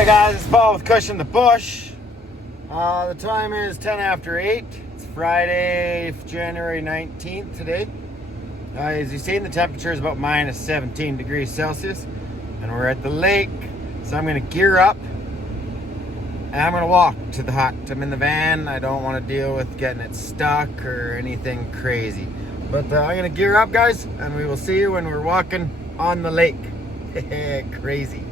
Hey guys, it's Paul with Cushion the Bush. The time is 10 after 8. It's Friday, January 19th today. As you see, the temperature is about minus 17 degrees Celsius. And we're at the lake. So I'm going to gear up. And I'm going to walk to the hut. I'm in the van. I don't want to deal with getting it stuck or anything crazy. But I'm going to gear up, guys. And we will see you when we're walking on the lake. Crazy.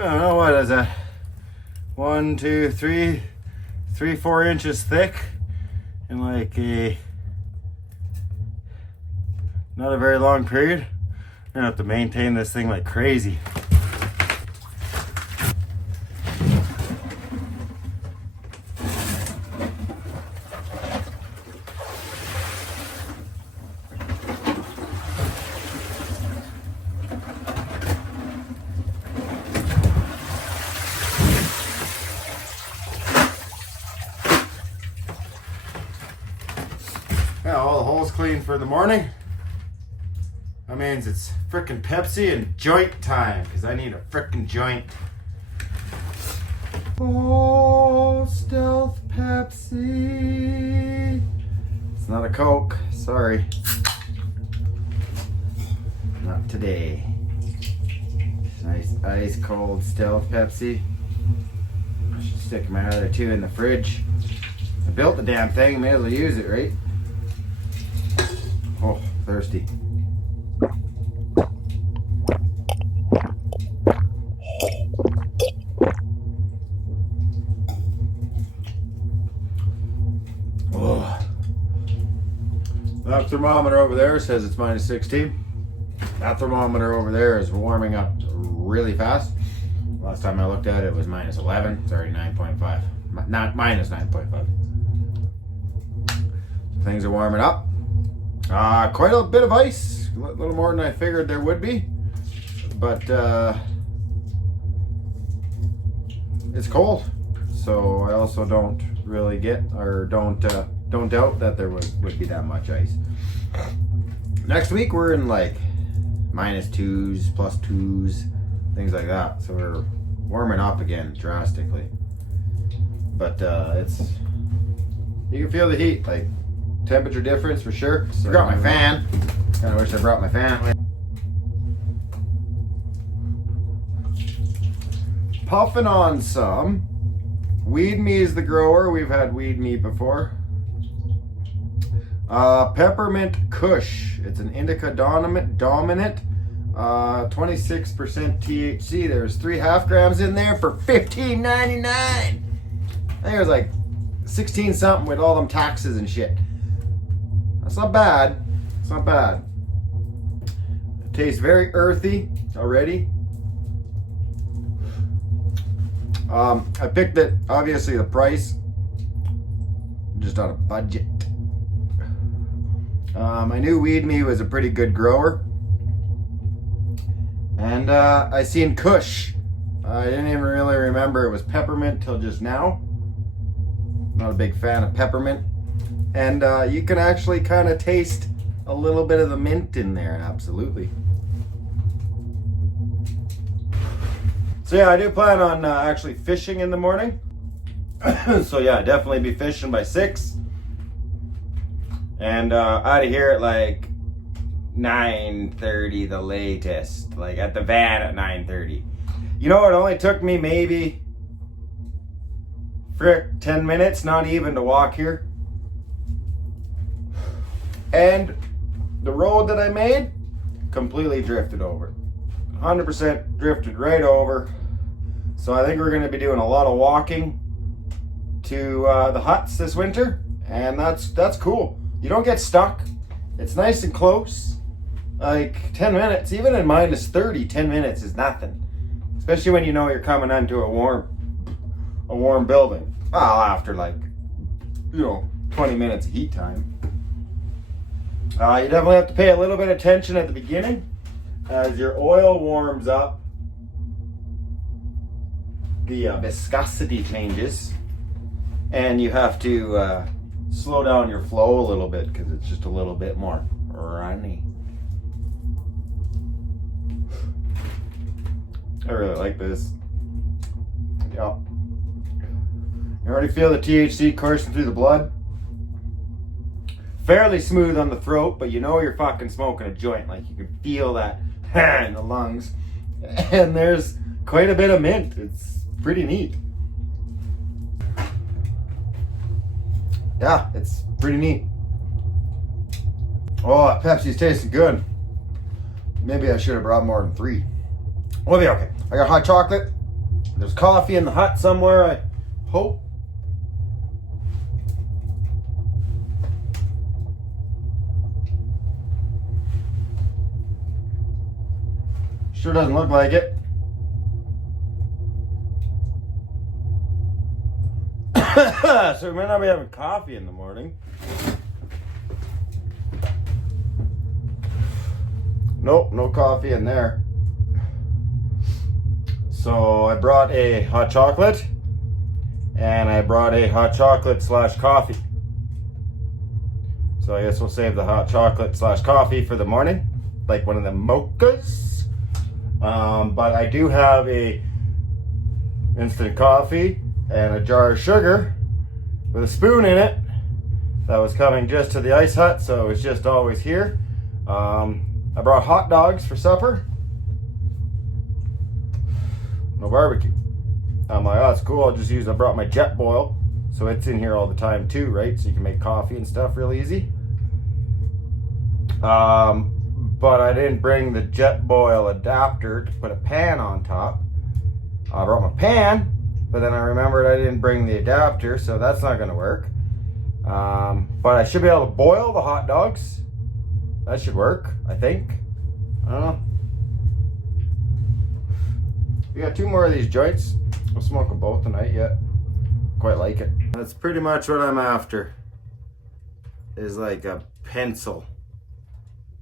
I don't know, what is that? 1, 2, 3, 4 inches thick, in like not a very long period. I'm gonna have to maintain this thing like crazy. Yeah, all the holes clean for the morning. That means it's frickin' Pepsi and joint time, because I need a frickin' joint. Oh, Stealth Pepsi. It's not a Coke, sorry. Not today. Nice ice cold Stealth Pepsi. I should stick my other two in the fridge. I built the damn thing, may as well use it, right? Oh, thirsty. Oh. That thermometer over there says it's minus 16. That thermometer over there is warming up really fast. Last time I looked at it, it was minus 11. It's already 9.5. Not minus 9.5. Things are warming up. Quite a bit of ice, a little more than I figured there would be, but it's cold, so I also don't really get, or don't doubt that there would be that much ice. Next week we're in like minus 2s, plus 2s, things like that, so we're warming up again drastically, but it's, you can feel the heat, like temperature difference for sure. I got my fan. Kind of wish I brought my fan. Puffing on some. Weed Me is the grower. We've had Weed Me before. Peppermint Kush. It's an indica dominant. 26% THC. There's 3 half grams in there for $15.99. I think it was like 16 something with all them taxes and shit. That's not bad. It's not bad. It tastes very earthy already. I picked it, obviously the price, just on a budget. I knew Weed Me was a pretty good grower. And I seen Kush. I didn't even really remember it was peppermint till just now. Not a big fan of peppermint. And you can actually kind of taste a little bit of the mint in there, absolutely. So yeah, I do plan on actually fishing in the morning. So yeah, definitely be fishing by 6. And out of here at like 9:30 the latest. Like at the van at 9:30. You know, it only took me maybe 10 minutes, not even, to walk here. And the road that I made completely drifted over. 100% drifted right over. So I think we're going to be doing a lot of walking to the huts this winter, and that's cool. You don't get stuck. It's nice and close. Like 10 minutes, even in minus 30, 10 minutes is nothing. Especially when you know you're coming onto a warm building. Well, after like, 20 minutes of heat time. You definitely have to pay a little bit of attention at the beginning as your oil warms up. The viscosity changes, and you have to slow down your flow a little bit because it's just a little bit more runny. I really like this. Yeah. You already feel the THC coursing through the blood. Fairly smooth on the throat, but you know you're fucking smoking a joint. Like you can feel that in the lungs. And there's quite a bit of mint. It's pretty neat. Yeah, it's pretty neat. Oh, Pepsi's tasting good. Maybe I should have brought more than 3. We'll be okay. I got hot chocolate. There's coffee in the hut somewhere, I hope. Sure doesn't look like it. So we might not be having coffee in the morning. Nope, no coffee in there. So I brought a hot chocolate, and I brought a hot chocolate / coffee. So I guess we'll save the hot chocolate / coffee for the morning, like one of the mochas. But I do have a instant coffee and a jar of sugar with a spoon in it that was coming just to the ice hut, so it was just always here. I brought hot dogs for supper. No barbecue. I'm like, oh, it's cool. I brought my jet boil, so it's in here all the time too, right? So you can make coffee and stuff real easy. But I didn't bring the jet boil adapter to put a pan on top. I brought my pan, but then I remembered I didn't bring the adapter, so that's not gonna work. But I should be able to boil the hot dogs. That should work, I think. I don't know. We got 2 more of these joints. We'll smoke them both tonight yet. Quite like it. That's pretty much what I'm after. Is like a pencil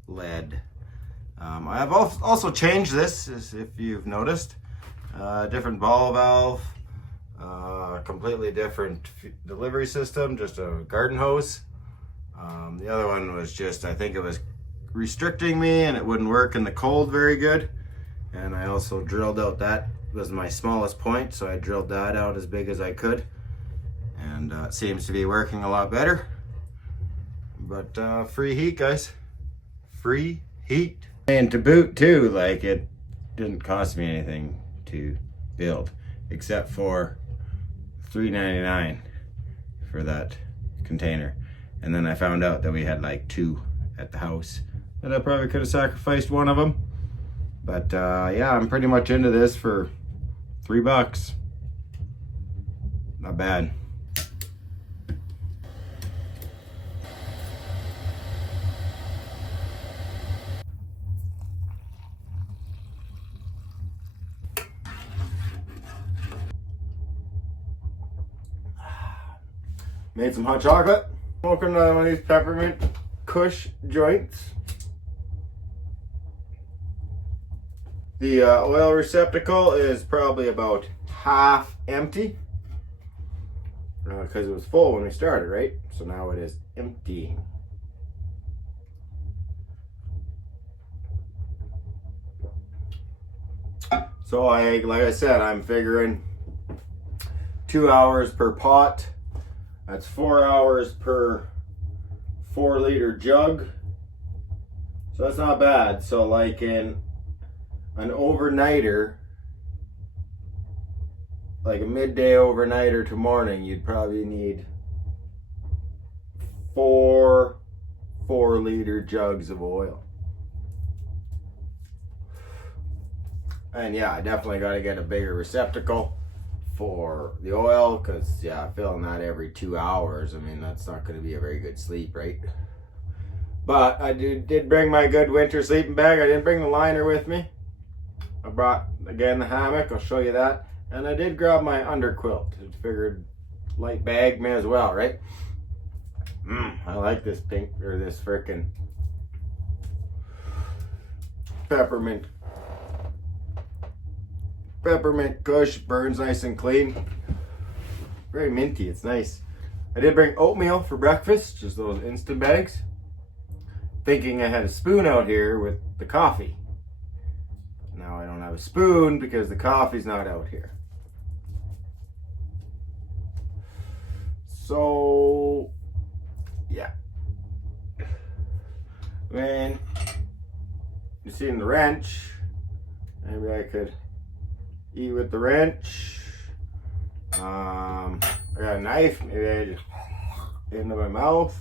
lead. I have also changed this, as if you've noticed. Different ball valve, completely different delivery system, just a garden hose. The other one was just, I think it was restricting me and it wouldn't work in the cold very good. And I also drilled out, that was my smallest point, so I drilled that out as big as I could. And it seems to be working a lot better. But free heat, guys. Free heat. And to boot too, like, it didn't cost me anything to build, except for $3.99 for that container. And then I found out that we had like 2 at the house, and I probably could have sacrificed one of them. But yeah, I'm pretty much into this for $3. Not bad. Made some hot chocolate. Smoking one of these peppermint Kush joints. The oil receptacle is probably about half empty because it was full when we started, right? So now it is empty. So like I said, I'm figuring 2 hours per pot. That's 4 hours per 4-liter jug. So that's not bad. So like in an overnighter, like a midday overnighter to morning, you'd probably need 4 4-liter jugs of oil. And yeah, I definitely got to get a bigger receptacle for the oil, because yeah, filling that every 2 hours, I mean, that's not going to be a very good sleep, right? But I did bring my good winter sleeping bag. I didn't bring the liner with me. I brought, again, the hammock. I'll show you that. And I did grab my underquilt. I figured light bag may as well, right? I like this pink, or this frickin' peppermint kush. Burns nice and clean. Very minty, it's nice. I did bring oatmeal for breakfast, just those instant bags. Thinking I had a spoon out here with the coffee. Now I don't have a spoon because the coffee's not out here. So, yeah. When you see in the wrench, maybe I could eat with the wrench. I got a knife, maybe I just into my mouth.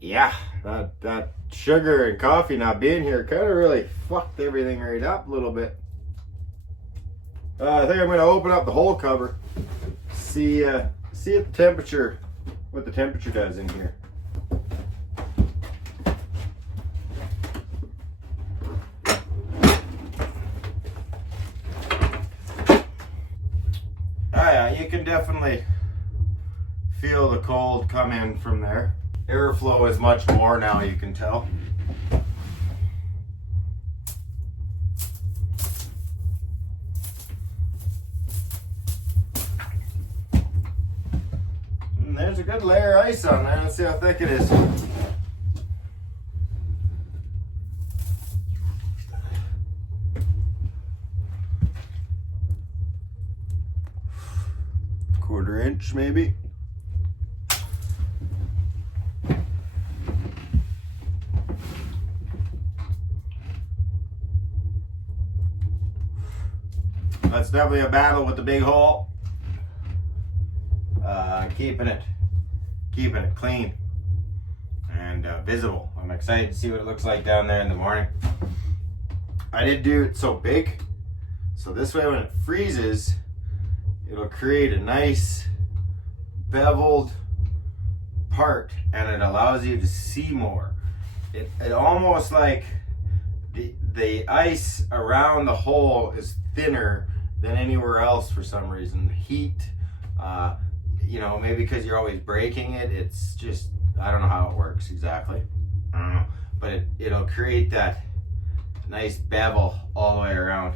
Yeah, that sugar and coffee not being here kind of really fucked everything right up a little bit. I think I'm going to open up the hole cover, see if the temperature, what the temperature does in here. Yeah, you can definitely feel the cold come in from there. Airflow is much more now, you can tell. And there's a good layer of ice on there. Let's see how thick it is. Quarter inch maybe. That's definitely a battle with the big hole. Keeping it clean and visible. I'm excited to see what it looks like down there in the morning. I did do it so big, so this way when it freezes, it'll create a nice beveled part, and it allows you to see more. It almost like the ice around the hole is thinner than anywhere else for some reason. The heat, you know, maybe because you're always breaking it, it's just, I don't know how it works exactly. I don't know, but it'll create that nice bevel all the way around.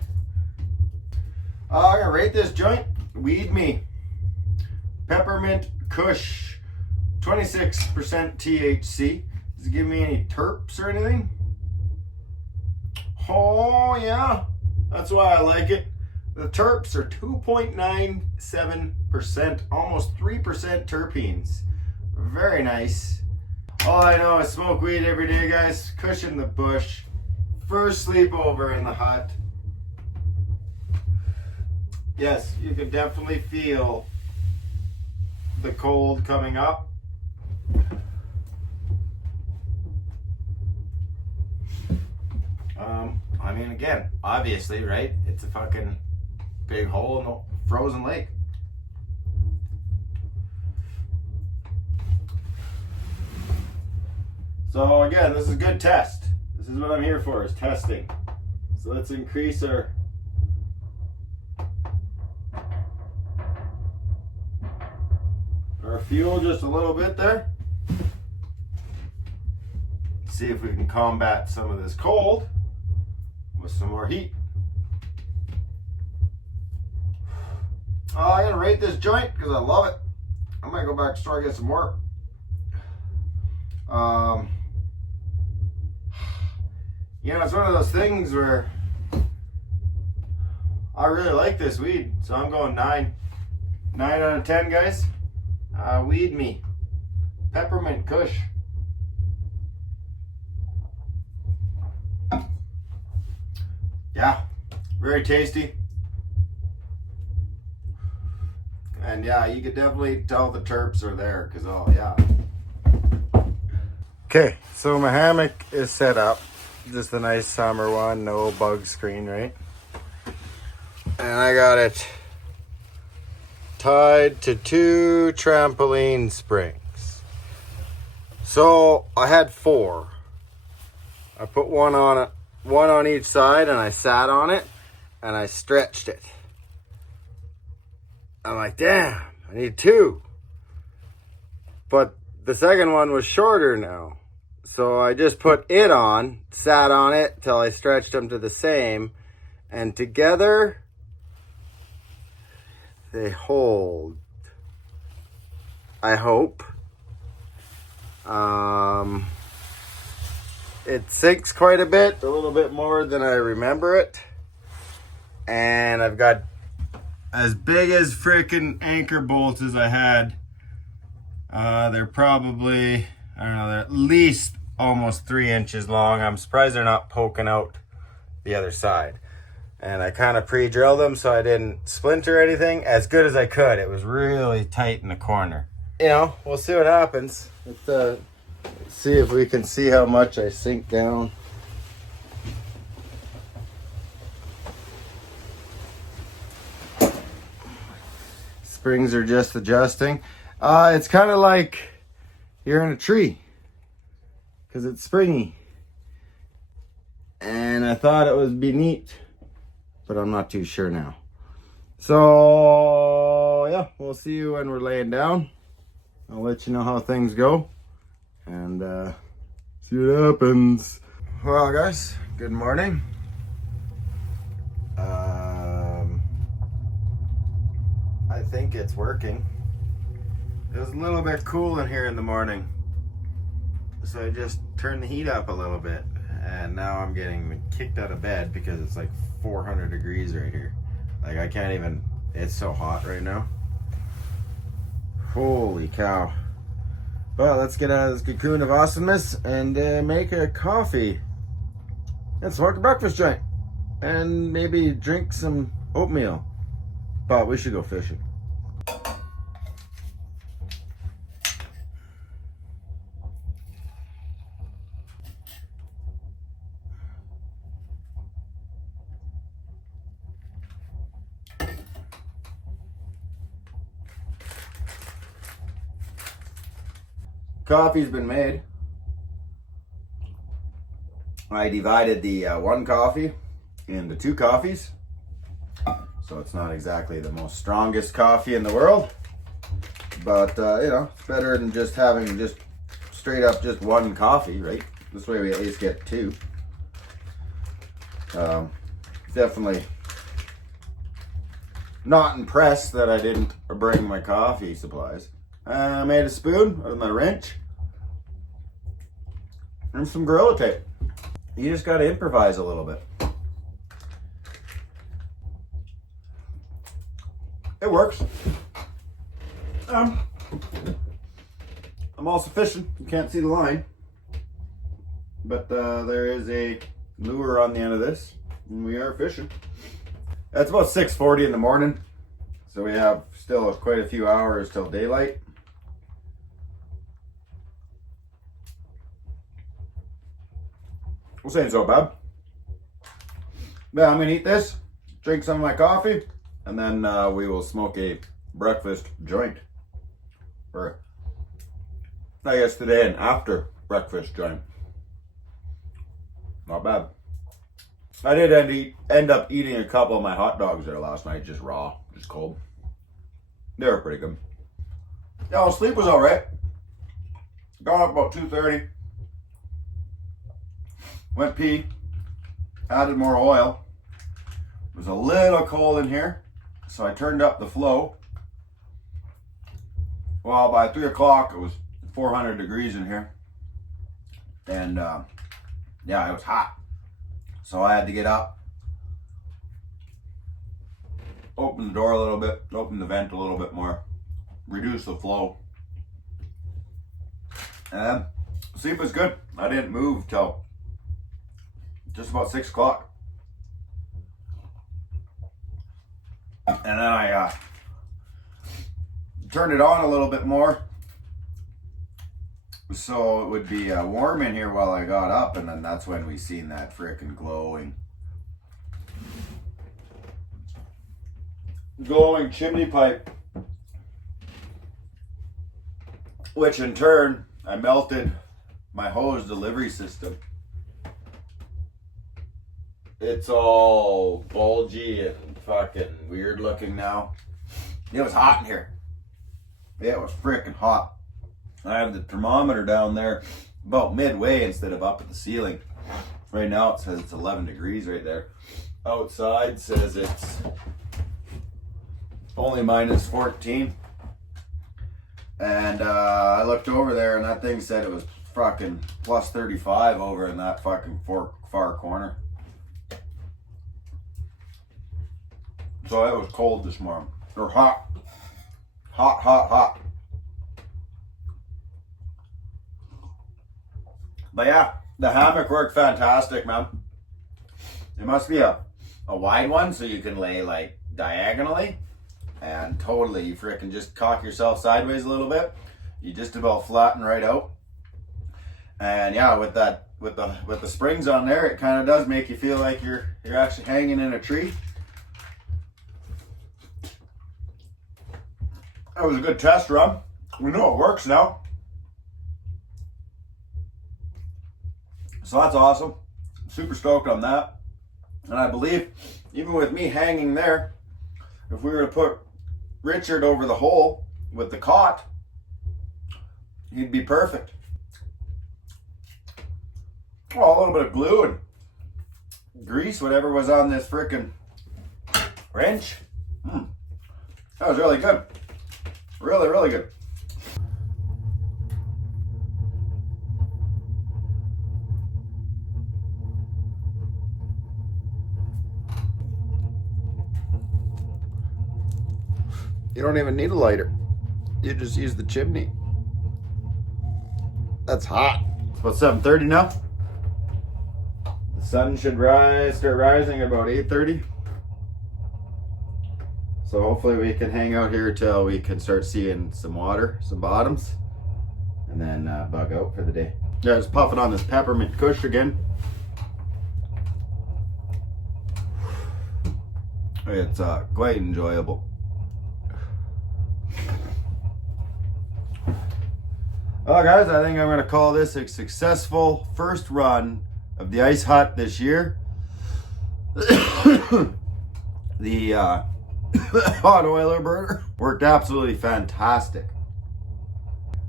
I'm gonna rate this joint. Weed Me Peppermint Kush, 26% THC. Does it give me any terps or anything? Oh yeah, that's why I like it. The terps are 2.97%, almost 3% terpenes. Very nice. All I know is smoke weed every day, guys. Kush in the bush. First sleepover in the hut. Yes, you can definitely feel the cold coming up. I mean, again, obviously, right? It's a fucking big hole in the frozen lake. So again, this is a good test. This is what I'm here for, is testing. So let's increase our fuel just a little bit there. See if we can combat some of this cold with some more heat. I'm gonna rate this joint because I love it. I might go back to the store and get some more. You know, it's one of those things where I really like this weed, so I'm going 9 out of 10, guys. Weed Me Peppermint Kush. Yeah, very tasty. And yeah, you could definitely tell the terps are there, because oh yeah. Okay, so my hammock is set up. Just a nice summer one, no bug screen, right? And I got it tied to 2 trampoline springs. So I had 4. I put one on each side, and I sat on it and I stretched it. I'm like, damn, I need 2. But the second one was shorter now. So I just put it on, sat on it till I stretched them to the same, and together they hold, I hope. It sinks quite a little bit more than I remember it. And I've got as big as freaking anchor bolts as I had. They're probably, I don't know, they're at least almost 3 inches long. I'm surprised they're not poking out the other side. And I kind of pre-drilled them so I didn't splinter anything as good as I could. It was really tight in the corner. You know, we'll see what happens. Let's see if we can see how much I sink down. Springs are just adjusting. It's kind of like you're in a tree because it's springy. And I thought it would be neat, but I'm not too sure now. So yeah, we'll see you when we're laying down. I'll let you know how things go and see what happens. Well, guys, good morning. I think it's working. It was a little bit cool in here in the morning, so I just turned the heat up a little bit, and now I'm getting kicked out of bed because it's like 400 degrees right here. Like I can't even, it's so hot right now. Holy cow. Well, let's get out of this cocoon of awesomeness and make a coffee and smoke a breakfast joint and maybe drink some oatmeal. But we should go fishing. Coffee's been made. I divided the one coffee into 2 coffees. So it's not exactly the most strongest coffee in the world. But, you know, it's better than just having just straight up just 1 coffee, right? This way we at least get 2. Definitely not impressed that I didn't bring my coffee supplies. I made a spoon out of my wrench and some Gorilla Tape. You just got to improvise a little bit. It works. I'm also fishing. You can't see the line, but there is a lure on the end of this, and we are fishing. It's about 6:40 in the morning, so we have still quite a few hours till daylight. This ain't so bad. Yeah, I'm gonna eat this, drink some of my coffee, and then we will smoke a breakfast joint. Or I guess today an after breakfast joint. Not bad. I did end up eating a couple of my hot dogs there last night, just raw, just cold. They were pretty good. Yeah, sleep was alright. Got up about 2:30. Went pee, added more oil. It was a little cold in here, so I turned up the flow. Well, by 3 o'clock, it was 400 degrees in here. And yeah, it was hot. So I had to get up, open the door a little bit, open the vent a little bit more, reduce the flow. And sleep was good. I didn't move till just about 6 o'clock. And then I turned it on a little bit more so it would be warm in here while I got up, and then that's when we seen that frickin' glowing chimney pipe which in turn, I melted my hose delivery system. It's all bulgy and fucking weird looking now. It was hot in here. It was freaking hot. I have the thermometer down there about midway instead of up at the ceiling. Right now it says it's 11 degrees right there. Outside says it's only minus 14. And I looked over there and that thing said it was fucking plus 35 over in that fucking far corner. So it was cold this morning. Or hot. Hot, hot, hot. But yeah, the hammock worked fantastic, man. It must be a wide one so you can lay like diagonally. And totally, you frickin' just cock yourself sideways a little bit. You just about flatten right out. And yeah, with the springs on there, it kind of does make you feel like you're actually hanging in a tree. That was a good test run. We know it works now. So that's awesome. Super stoked on that. And I believe even with me hanging there, if we were to put Richard over the hole with the cot, he'd be perfect. Oh, a little bit of glue and grease, whatever was on this frickin' wrench. That was really good. Really, really good. You don't even need a lighter. You just use the chimney. That's hot. It's about 7:30 now. The sun should start rising at about 8:30. So hopefully we can hang out here till we can start seeing some water, some bottoms, and then bug out for the day. Yeah, just puffing on this peppermint kush again. It's quite enjoyable. Well, guys, I think I'm going to call this a successful first run of the ice hut this year. The hot oiler burner worked absolutely fantastic.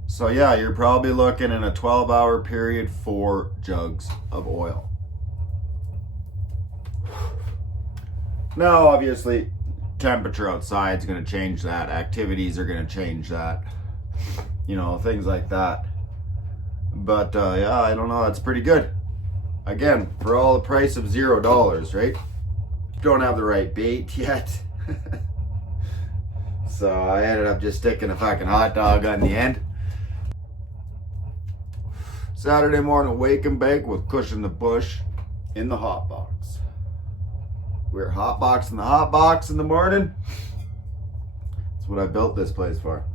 So yeah, you're probably looking in a 12-hour period, 4 jugs of oil. Now, obviously, temperature outside is going to change that. Activities are going to change that. You know, things like that. But yeah, I don't know. That's pretty good. Again, for all the price of $0, right? Don't have the right bait yet. So I ended up just sticking a fucking hot dog on the end. Saturday morning wake and bake with Kush in the bush in the hot box. We're hot boxing the hot box in the morning. That's what I built this place for.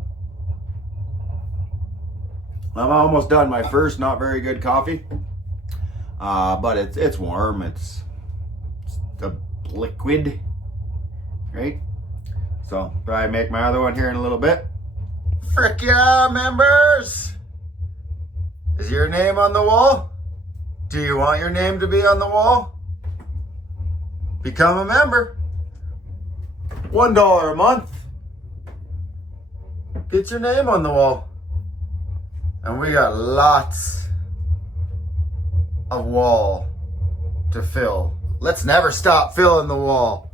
I'm almost done my first not very good coffee. But it's warm. It's a liquid, right? So probably make my other one here in a little bit. Frick yeah, members! Is your name on the wall? Do you want your name to be on the wall? Become a member. $1 a month. Get your name on the wall. And we got lots of wall to fill. Let's never stop filling the wall.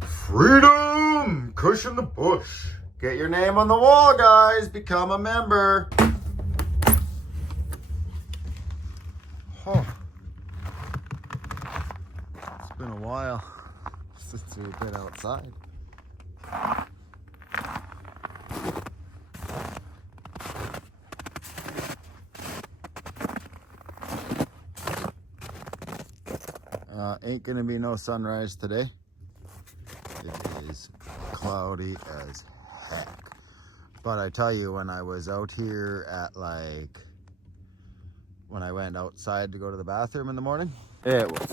Freedom! Kush in the bush. Get your name on the wall, guys. Become a member. Oh. It's been a while since we've been outside. Ain't gonna be no sunrise today. It is cloudy as heck. But I tell you, when I was out here at when I went outside to go to the bathroom in the morning, it was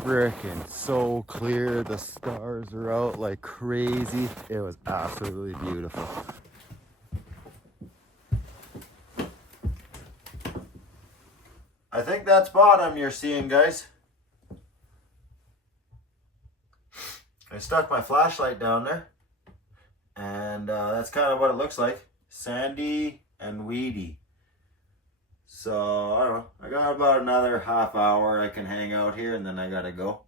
freaking so clear. The stars are out like crazy. It was absolutely beautiful. I think that's bottom you're seeing, guys. I stuck my flashlight down there, and that's kind of what it looks like. Sandy and weedy. So, I don't know. I got about another half hour I can hang out here, and then I gotta go.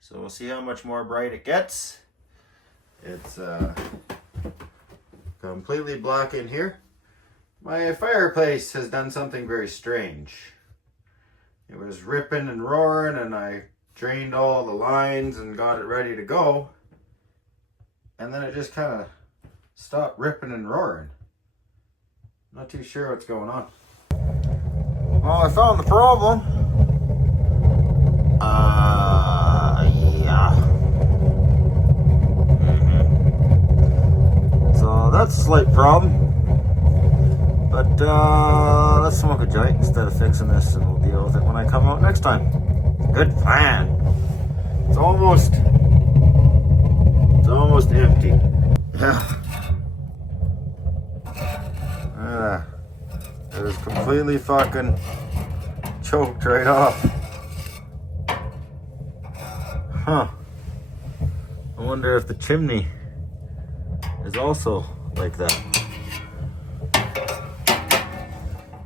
So we'll see how much more bright it gets. It's completely black in here. My fireplace has done something very strange. It was ripping and roaring, and I drained all the lines and got it ready to go. And then it just kind of stopped ripping and roaring. Not too sure what's going on. Well, I found the problem. Yeah. So that's a slight problem. But let's smoke a joint instead of fixing this, and we'll deal with it when I come out next time. Good plan. It's almost empty. It is completely fucking choked right off. Huh. I wonder if the chimney is also like that.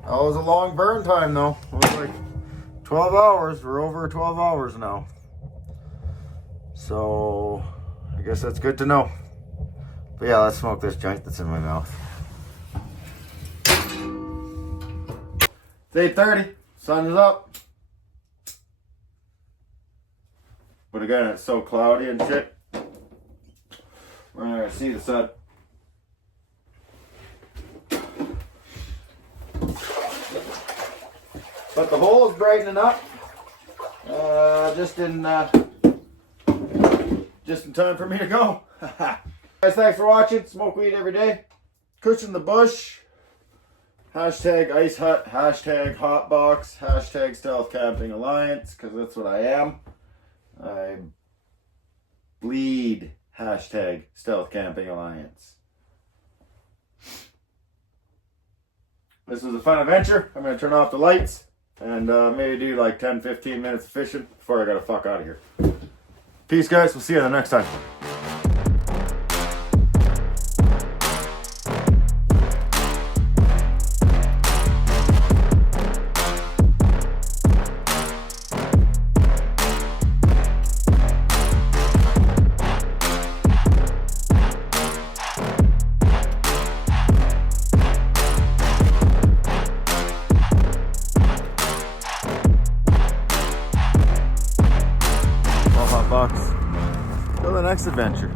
That was a long burn time though. It was like 12 hours. We're over 12 hours now. So I guess that's good to know. But yeah, let's smoke this joint that's in my mouth. It's 8:30. Sun is up. But again, it's so cloudy and shit. We're not gonna see the sun. But the hole is brightening up. Just in time for me to go. Guys, thanks for watching. Smoke weed every day. Cushion the bush. Hashtag ice hut. Hashtag hotbox. Hashtag stealth camping alliance. Because that's what I am. I bleed. Hashtag stealth camping alliance. This was a fun adventure. I'm going to turn off the lights. And maybe do like 10-15 minutes of fishing before I gotta fuck out of here. Peace, guys. We'll see you the next time. Till the next adventure.